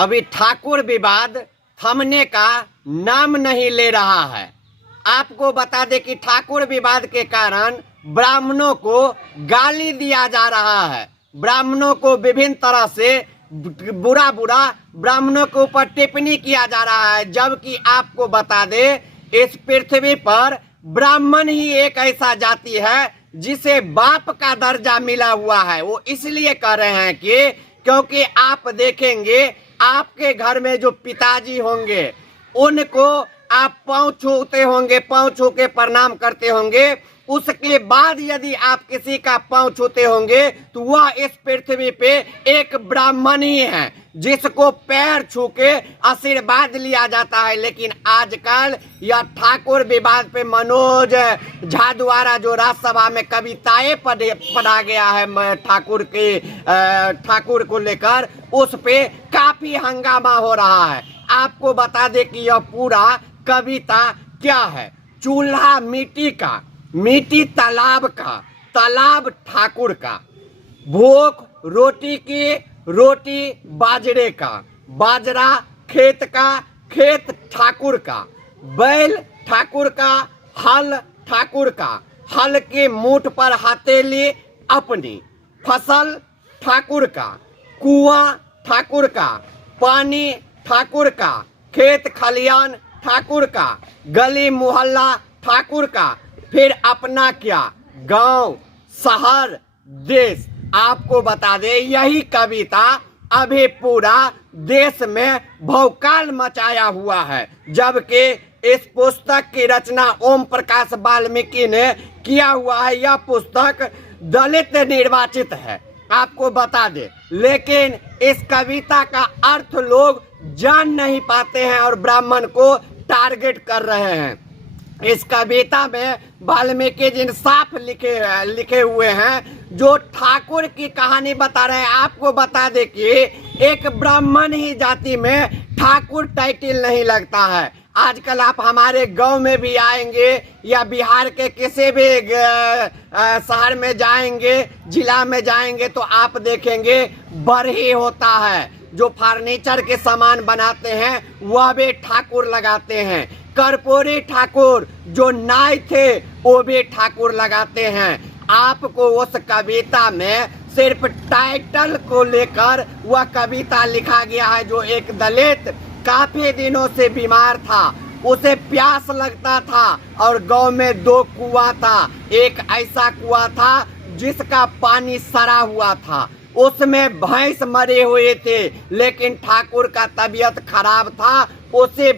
अभी ठाकुर विवाद थमने का नाम नहीं ले रहा है। आपको बता दें कि ठाकुर विवाद के कारण ब्राह्मणों को गाली दिया जा रहा है, ब्राह्मणों को विभिन्न तरह से बुरा ब्राह्मणों के ऊपर टिप्पणी किया जा रहा है। जबकि आपको बता दें, इस पृथ्वी पर ब्राह्मण ही एक ऐसा जाति है जिसे बाप का दर्जा मिला हुआ है। वो इसलिए कह रहे हैं कि क्योंकि आप देखेंगे आपके घर में जो पिताजी होंगे उनको आप पाँव छूते होंगे, पाँव छू के प्रणाम करते होंगे। उसके बाद यदि आप किसी का पाँव छूते होंगे तो वह इस पृथ्वी पे एक ब्राह्मण ही है जिसको पैर छू के आशीर्वाद लिया जाता है। लेकिन आजकल यह ठाकुर विवाद पे मनोज झा द्वारा जो राज्यसभा में कविताएं पढ़ा गया है ठाकुर को लेकर, उस पे काफी हंगामा हो रहा है। आपको बता दें कि यह पूरा कविता क्या है। चूल्हा मिट्टी का, मिट्टी तालाब का, तालाब ठाकुर का, भूख रोटी की, रोटी बाजरे का, बाजरा खेत का, खेत ठाकुर का, बैल ठाकुर का, हल ठाकुर का, हल के मूठ पर हथेली अपनी, फसल ठाकुर का, कुआं ठाकुर का, पानी ठाकुर का, खेत खलियान ठाकुर का, गली मोहल्ला ठाकुर का, फिर अपना क्या, गांव, शहर, देश। आपको बता दें यही कविता अभी पूरा देश में भौकाल मचाया हुआ है। जबकि इस पुस्तक की रचना ओम प्रकाश वाल्मीकि ने किया हुआ है। यह पुस्तक दलित निर्वाचित है, आपको बता दें, लेकिन इस कविता का अर्थ लोग जान नहीं पाते हैं और ब्राह्मण को टारगेट कर रहे हैं। इस कविता में वाल्मीकि जी साफ लिखे हुए हैं, जो ठाकुर की कहानी बता रहे हैं। आपको बता दें कि एक ब्राह्मण ही जाति में ठाकुर टाइटल नहीं लगता है। आजकल आप हमारे गांव में भी आएंगे या बिहार के किसी भी शहर में जाएंगे, जिला में जाएंगे, तो आप देखेंगे बरही होता है। जो फर्नीचर के सामान बनाते हैं वह भी ठाकुर लगाते हैं। कर्पूरी ठाकुर जो नाई थे वो भी ठाकुर लगाते हैं। आपको उस कविता में सिर्फ टाइटल को लेकर वह कविता लिखा गया है। जो एक दलित काफी दिनों से बीमार था, उसे प्यास लगता था और गांव में 2 कुआं था। एक ऐसा कुआं था जिसका पानी सड़ा हुआ था, उसमें भैंस मरे हुए थे, लेकिन ठाकुर का तबीयत खराब था। उसे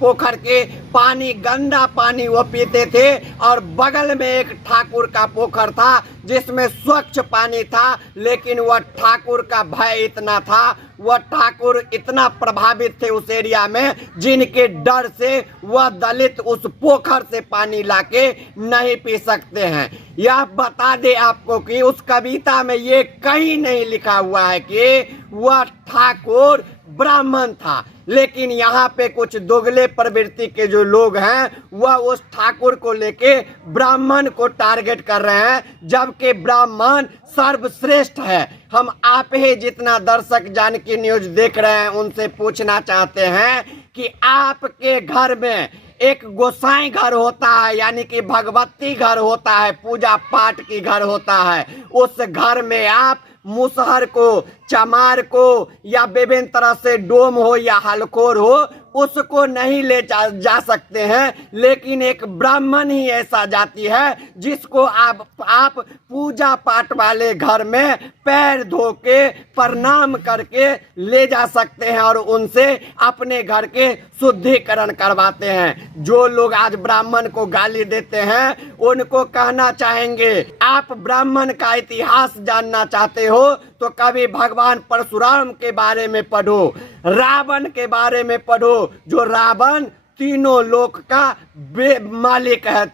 पोखर के पानी, गंदा पानी वो पीते थे। और बगल में एक ठाकुर का पोखर था जिसमें स्वच्छ पानी था, लेकिन वह ठाकुर का भय इतना था, वह ठाकुर इतना प्रभावित थे उस एरिया में, जिनके डर से वह दलित उस पोखर से पानी लाके नहीं पी सकते हैं। यह बता दे आपको कि उस कविता में ये कहीं नहीं लिखा हुआ है कि वह ठाकुर ब्राह्मण था। लेकिन यहाँ पे कुछ दोगले प्रवृत्ति के जो लोग हैं वह उस ठाकुर को लेके ब्राह्मण को टारगेट कर रहे हैं, जबकि ब्राह्मण सर्वश्रेष्ठ है। हम आप ही जितना दर्शक जानकी न्यूज देख रहे हैं उनसे पूछना चाहते हैं कि आपके घर में एक गोसाई घर होता है, यानी कि भगवती घर होता है, पूजा पाठ की घर होता है। उस घर में आप मुसहर को, चमार को या विभिन्न तरह से डोम हो या हलखोर हो, उसको नहीं ले जा सकते हैं। लेकिन एक ब्राह्मण ही ऐसा जाति है जिसको आप पूजा पाठ वाले घर में पैर धो के प्रणाम करके ले जा सकते हैं और उनसे अपने घर के शुद्धिकरण करवाते हैं। जो लोग आज ब्राह्मण को गाली देते हैं उनको कहना चाहेंगे, आप ब्राह्मण का इतिहास जानना चाहते हो तो कभी भगवान परशुराम के बारे में पढ़ो, रावण के बारे में पढ़ो। जो रावण तीनों लोक का मालिक है,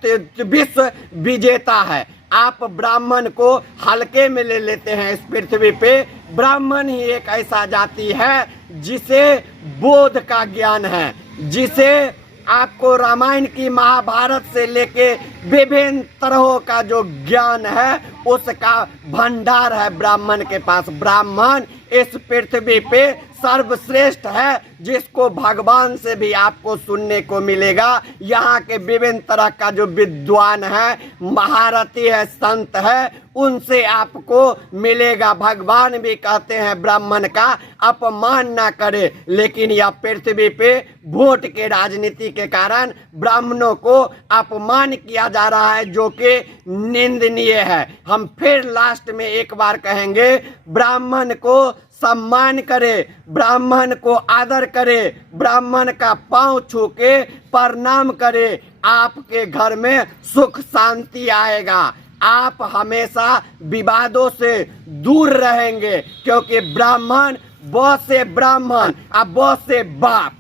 विश्व विजेता है। आप ब्राह्मण को हल्के में ले लेते हैं। इस पृथ्वी पे ब्राह्मण ही एक ऐसा जाति है जिसे बोध का ज्ञान है, जिसे आपको रामायण की, महाभारत से लेके विभिन्न तरहों का जो ज्ञान है उसका भंडार है ब्राह्मण के पास। ब्राह्मण इस पृथ्वी पे सर्वश्रेष्ठ है, जिसको भगवान से भी आपको सुनने को मिलेगा। यहाँ के विभिन्न तरह का जो विद्वान है, महारथी है, संत है, उनसे आपको मिलेगा। भगवान भी कहते हैं ब्राह्मण का अपमान ना करे, लेकिन यह पृथ्वी पे वोट के राजनीति के कारण ब्राह्मणों को अपमान किया जा रहा है, जो कि निंदनीय है। हम फिर लास्ट में एक बार कहेंगे, ब्राह्मण को सम्मान करे, ब्राह्मण को आदर करे, ब्राह्मण का पांव छू के प्रणाम करे, आपके घर में सुख शांति आएगा। आप हमेशा विवादों से दूर रहेंगे, क्योंकि ब्राह्मण ब से ब्राह्मण और ब से बाप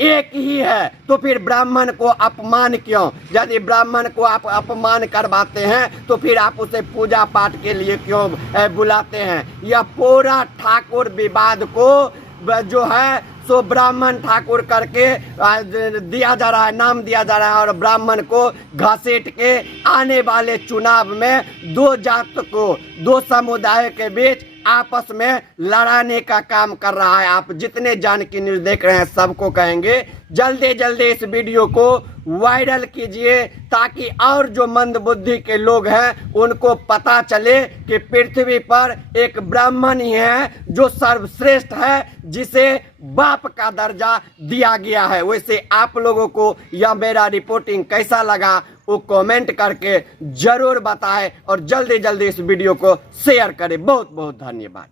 एक ही है। तो फिर ब्राह्मण को अपमान क्यों? यदि ब्राह्मण को आप अपमान करवाते हैं तो फिर आप उसे पूजा पाठ के लिए क्यों बुलाते हैं? यह पूरा ठाकुर विवाद को जो है सो ब्राह्मण ठाकुर करके दिया जा रहा है, नाम दिया जा रहा है, और ब्राह्मण को घसीट के आने वाले चुनाव में दो जात को, दो समुदाय के बीच आपस में लड़ाने का काम कर रहा है। आप जितने जानकी न्यूज़ देख रहे हैं सबको कहेंगे जल्दी जल्दी इस वीडियो को वायरल कीजिए, ताकि और जो मंदबुद्धि के लोग हैं उनको पता चले कि पृथ्वी पर एक ब्राह्मण ही है जो सर्वश्रेष्ठ है, जिसे बाप का दर्जा दिया गया है। वैसे आप लोगों को यह मेरा रिपोर्टिंग कैसा लगा वो कमेंट करके जरूर बताएं, और जल्दी जल्दी इस वीडियो को शेयर करें। बहुत बहुत धन्यवाद।